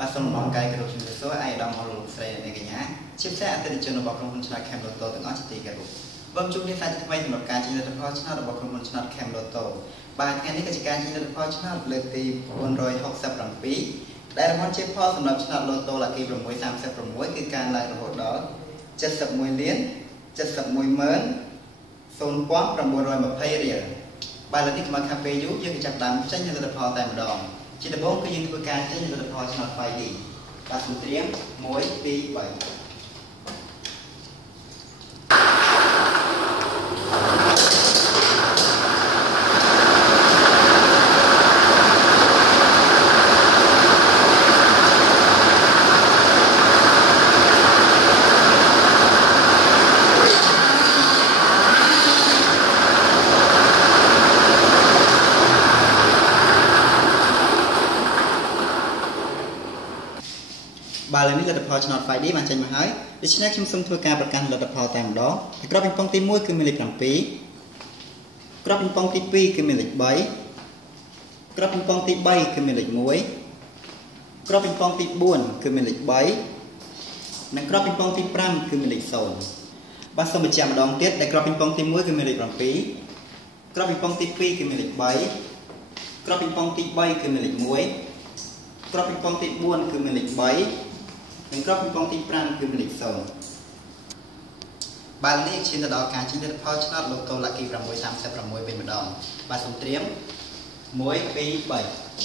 បាទសូមអរគុណគោរពជំរាបសួរអាយដាមហៅលោកស្រីអ្នកកញ្ញាជាពិសេសអតិថិជនរបស់ក្រុមហ៊ុនឆ្នោត Cam Lotto ទាំងអស់ជាទីគោរពបងជួបនេះសាច់ថ្មីសម្រាប់ការជិះលទ្ធផលឆ្នោតរបស់ក្រុមហ៊ុនឆ្នោត Cam Lotto បាទថ្ងៃនេះគឺជាការជិះលទ្ធផលឆ្នោតលើកទី467ដែលរង្វាន់ជាផលសម្រាប់ឆ្នោត Lotto លក្ខី636គឺការឡើងរហូតដល់71លាន71ម៉ឺន0920រៀលបាទឥឡូវនេះកុំឲ្យខាត់ពេលយូរយើងចាប់ដើមចេញលទ្ធផលតែម្ដងជាដំបូងគឺយើងធ្វើការចេញលទ្ធផលឆ្នោត 5D បាទសូមត្រៀម1 2 3 បាទឥឡូវនេះលទ្ធផលឆ្នោត 5D បានចេញមកហើយដូច្នេះខ្ញុំសូមធ្វើការប្រកាសលទ្ធផលតែម្ដងក្របពីប៉ុងទី1គឺមានលេខ7ក្របពីប៉ុងទី2គឺមានលេខ3ក្របពីប៉ុងទី3គឺមានលេខ1ក្របពីប៉ុងទី4គឺមានលេខ3និងក្របពីប៉ុងទី5គឺមានលេខ0បាទសូមបញ្ជាក់ម្ដងទៀតដែលក្របពីប៉ុងទី1គឺមានលេខ7ក្របពីប៉ុងទី2គឺមានលេខ3ក្របពីប៉ុងទី3គឺមានលេខ1ក្របពីប៉ុងទី4គឺមានលេខ3និងក្របពីប៉ុងទី5គឺមានលេខ0បាទនេះឈានទៅដល់ការជិះលទ្ធផលឆ្នោត Lotto Lucky 636វិញម្ដងបាទសូមត្រៀម1 2 3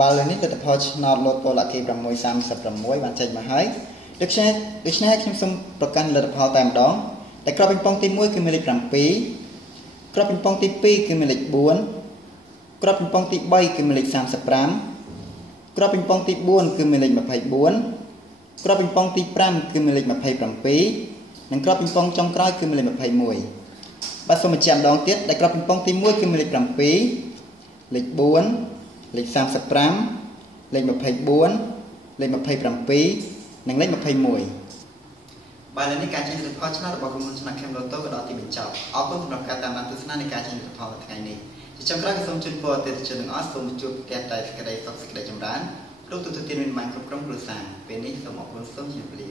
បាទលើនេះលទ្ធផលឆ្នោត Lotto Lucky 636បានចេញមកហើយដូច្នេះខ្ញុំសូមប្រកាសលទ្ធផលតែម្ដងតែក្របពីប៉ុងទី1គឺមានលេខ7ក្របពីប៉ុងទី2គឺមានលេខ4ក្របពីប៉ុងទី3គឺមានលេខ35ក្របពីប៉ុងទី4គឺមានលេខ24ក្របពីប៉ុងទី5គឺមានលេខ27និងក្របពីប៉ុងចុងក្រោយគឺមានលេខ21បាទសូមបញ្ជាក់ម្ដងទៀតដែលក្របពីប៉ុងទី1គឺមានលេខ7លេខ4លេខ35លេខ24លេខ27និងលេខ21បាទឥឡូវនេះការចេញលទ្ធផលឆ្នោតរបស់ក្រុមហ៊ុនឆ្នោត Cam Lotto ក៏ដល់ទីបញ្ចប់អរគុណសម្រាប់ការតាមដានទស្សនានៃការចេញលទ្ធផលថ្ងៃនេះជាចុងក្រោយក៏សូមជូនពរអតិថិជនទាំងអស់សូមជួបតែសេចក្តីសុខសេចក្តីចម្រើនគ្រប់ទូទៅទានមានបានគ្រប់ក្រុមគ្រួសារពេលនេះសូមអរគុណសូមជម្រាបលា